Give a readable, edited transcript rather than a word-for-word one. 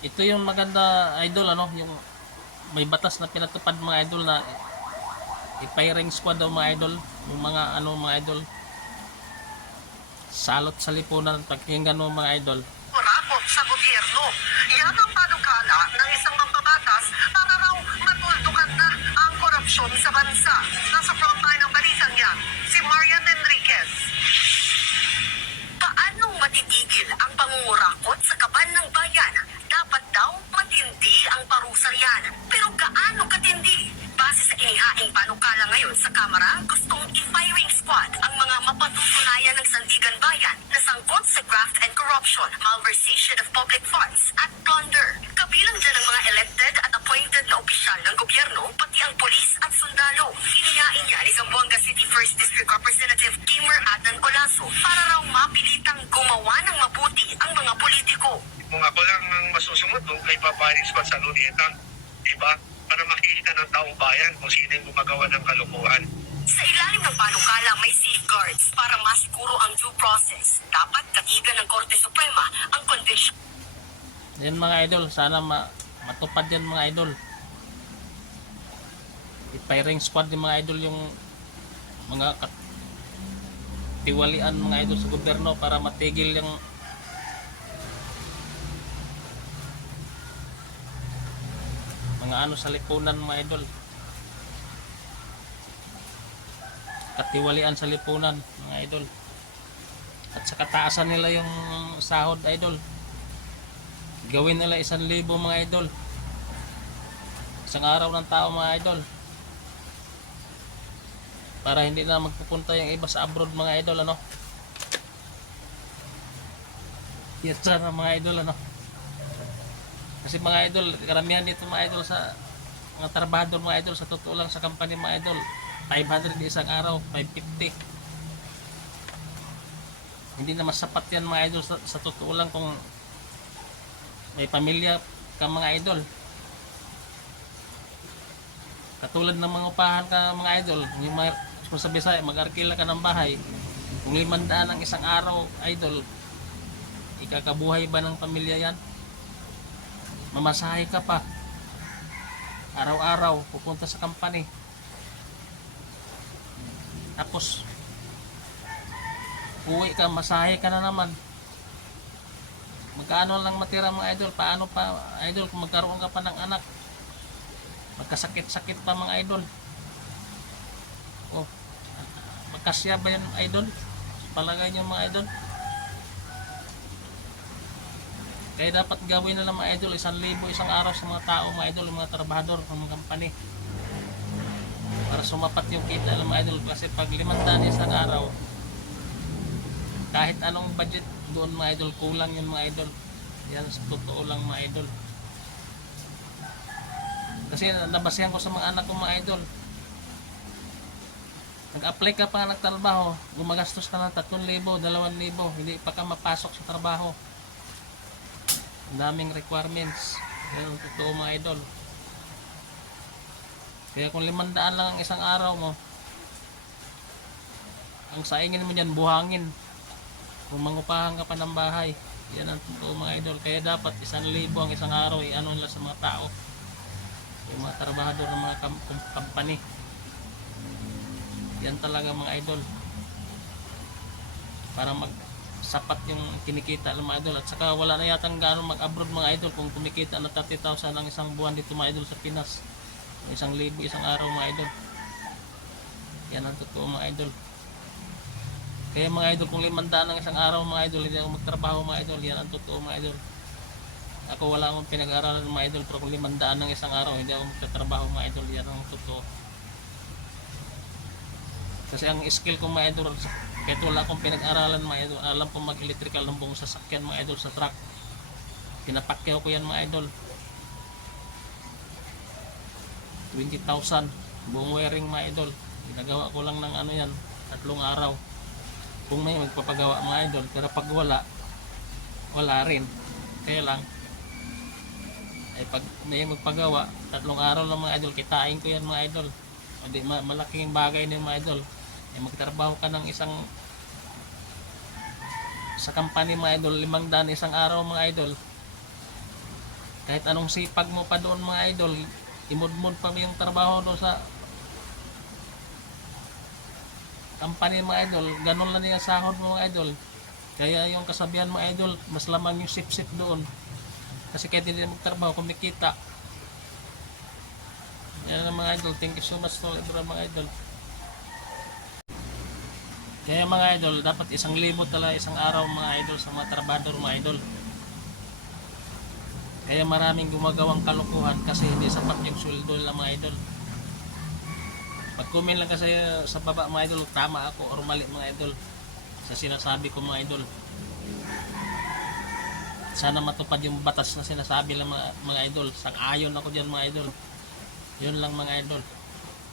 Ito yung maganda idol, ano, yung may batas na pinatupad mga idol na i-firing squad daw mga idol, yung mga ano mga idol, salot sa lipunan pakinggan mo mga idol. Kurakot sa gobyerno. Yan ang panukala ng isang mambabatas para raw matuldukan na ang korupsyon sa bansa. Nasa frontline ng balitang yan, si Marian Enriquez. Paanong matitigil ang pangungurakot sa kaban ng bayan? Dapat daw matindi ang parusa yan. Pero gaano katindi? Base sa inihaing panukala ngayon sa Kamara, gustong i-firing squad ang mga mapatutunayan ng Sandigan Bayan na sangkot sa graft and corruption, malversation of public funds at plunder. Kabilang dyan ang mga elected at appointed na opisyal ng gobyerno, pati ang polis at sundalo. Inihain niya ni Zamboanga City 1st District Representative Kimmer Adan Olaso para raw mapilitang gumawa ng mabuti ang mga politiko. Kung ako lang ang masusunod doon kay Paparis sa Luneta, diba? Para makikita ng taong bayan kung sino yung gumagawa ng kalokohan. Sa ilalim ng panukala may safeguards para masiguro ang due process. Dapat katigan ng Korte Suprema ang kondisyon. Yan mga idol, sana matupad yan mga idol. I-firing squad yung mga idol, yung mga tiwalian mga idol sa gobyerno para matigil yung mga ano sa lipunan mga idol, katiwalian sa lipunan mga idol, at sa kataasan nila yung sahod idol, gawin nila 1,000 mga idol isang araw ng tao mga idol, para hindi na magpupunta yung iba sa abroad mga idol, ano. Yan sana mga idol, ano. Kasi mga idol, karamihan dito mga idol sa mga trabahador mga idol, sa totoo lang sa company mga idol, 500 isang araw, 550. Hindi na masapat yan mga idol sa totoo lang kung may pamilya ka mga idol. Katulad ng mga upahan ka mga idol, yung mga, kung sa Bisaya, mag-arkila ka ng bahay, kung 500 ang isang araw idol, ikakabuhay ba ng pamilya yan? Mamasahe ka pa araw-araw pupunta sa company, tapos uwi ka, masahe ka na naman. Magkano lang matira mga idol? Paano pa idol kung magkaroon ka pa ng anak, magkasakit-sakit pa mga idol? Oh, magkasya ba yan idol? Palagay nyo mga idol. Kaya dapat gawin na lang mga idol 1,000 isang araw sa mga tao mga idol, mga trabahador ng mga company, para sumapat yung kita ng mga idol. Kasi pag 500 isang araw, kahit anong budget doon mga idol, kulang yun mga idol. Yan sa totoo lang mga idol. Kasi nabasihan ko sa mga anak ko mga idol, nag-apply ka pa nagtrabaho, gumagastos ka ng 3,000, 2,000, hindi pa ka mapasok sa trabaho. Daming requirements. Yan ang totoo mga idol. Kaya kung 500 lang ang isang araw mo, ang saingin mo dyan buhangin kung mangupahan ka pa ng bahay. Yan ang totoo mga idol. Kaya dapat 1,000 ang isang araw, i-ano nila sa mga tao, yung mga trabahador ng mga company. Yan talaga mga idol, para sapat yung kinikita ng mga idol. At saka wala na yatang gano'ng mag-abroad mga idol kung kumikita na 30,000 ang isang buwan dito mga idol sa Pinas, 1,000 isang araw mga idol. Yan ang totoo mga idol. Kaya mga idol, kung 500 ang isang araw mga idol, hindi ako magtrabaho mga idol. Yan ang totoo mga idol. Ako wala akong pinag-aralan mga idol, pero kung 500 ang isang araw, hindi ako magtatrabaho mga idol. Yan ang totoo. Kasi ang skill ko mga idol, kahit wala akong pinag-aralan mga idol, alam ko mag-electrical ng buong sasakyan mga idol sa truck. Pinapakyaw ko yan mga idol. 20,000 buong wiring mga idol. Ginagawa ko lang ng ano yan, 3 araw. Kung may magpapagawa mga idol, pero pag wala rin. Kaya lang, ay pag may magpagawa, 3 araw lang mga idol, kitain ko yan mga idol. O di, malaking bagay din mga idol. Ay magtrabaho ka ng isang sa company mga idol, 500 isang araw mga idol, Kahit anong sipag mo pa doon mga idol, imudmod pa yung trabaho doon sa company mga idol, ganun lang yung sahod mo mga idol. Kaya yung kasabihan mga idol, mas lamang yung sip-sip doon. Kasi kahit hindi magtrabaho, kumikita. Yan ang mga idol. Thank you so much to mga idol. Kaya mga idol, dapat 1,000 talaga isang araw mga idol sa mga trabador mga idol. Kaya maraming gumagawang kalokohan kasi hindi sapat yung sweldo nila mga idol. Pag-comment lang kasi sa baba mga idol, tama ako or mali mga idol sa sinasabi ko mga idol. Sana matupad yung batas na sinasabi lang mga idol. Sang-ayon ako dyan mga idol. Yun lang mga idol.